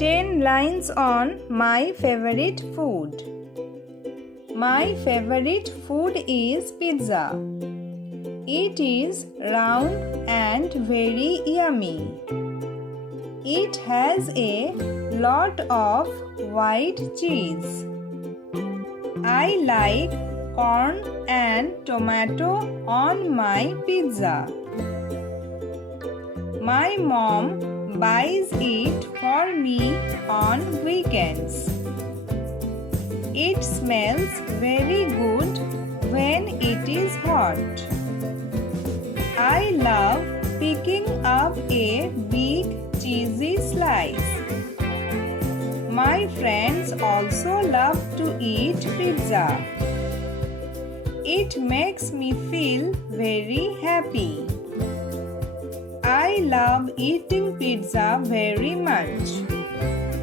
10 lines on my favorite food. My favorite food is pizza. It is round and very yummy. It has a lot of white cheese. I like corn and tomato on my pizza. My mom buys it for me on weekends. It smells very good when it is hot. I love picking up a big cheesy slice. My friends also love to eat pizza. It makes me feel very happy. I love eating pizza very much.